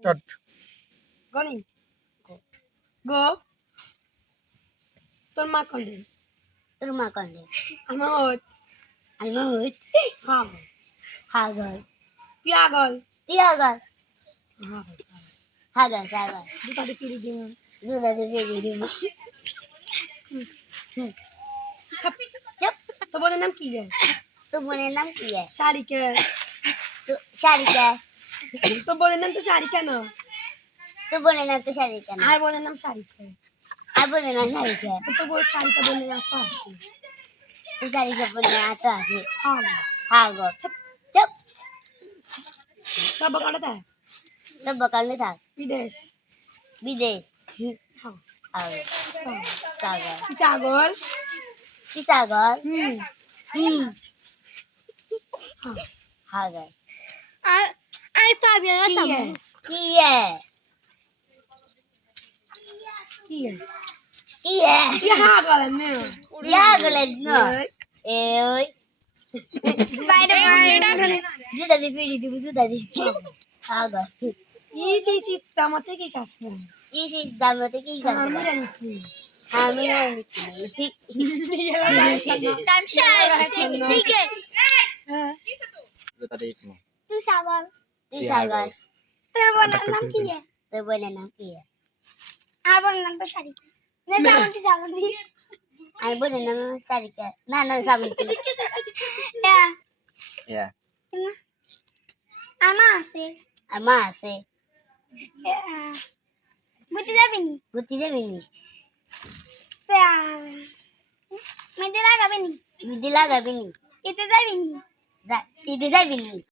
Start. Gani গো তোর মা কন্ডে তোর মা কন্ডে আমার আলমাহুত হাগ হাগর পিয়াগল তিয়াগর হাগ হাগর সাগর দুটা দিকে দিন দুধা দুধে দিদি চুপ চুপ তো বোনের নাম কি রে তো বোনের নাম কি है সারিকা তো শারিকা তো বোনের নাম তো সারিকা না তো বোনের নাম তো শারিকা না আর বোনের নাম সারিকা আর বোনের নাম শারিকা তো বল সারিকা বোনের নাম তো তো শারিকা বোনের নাম তো আছে হাগ হাগর চুপ তো বকাটা তা তো বকালে থাক বিদেশ বিদেশ হাগ হাগর সাগর সাগর সাগর হুম হাগর আর পাবি না সামনে কি है কি কি है কি হাগল নে क्या गले ना ए ओए স্পাইডারম্যান जुदा दी पीड़ी दी जुदा दी हागो ই তামতে কি কাজ করে इसी दामते की कर আমি রাখি हामी टाइम ठीक है হ্যাঁ तू सागर तेरे बोलने नाम की है तेरे बोलने नाम की है আর বল নাম তো শারিকা না সামন্তি সামন্তি आई बोलने नाम सारिका ना ना सामंती ইয়া ইয়া আমার আছে अम्मा से বুঝতে যাবি নি गुत्ती जे मिनी মেয়েদের লাগাবে নি विधि लगा बिनी এতে যাবি নি इधर जा बिनी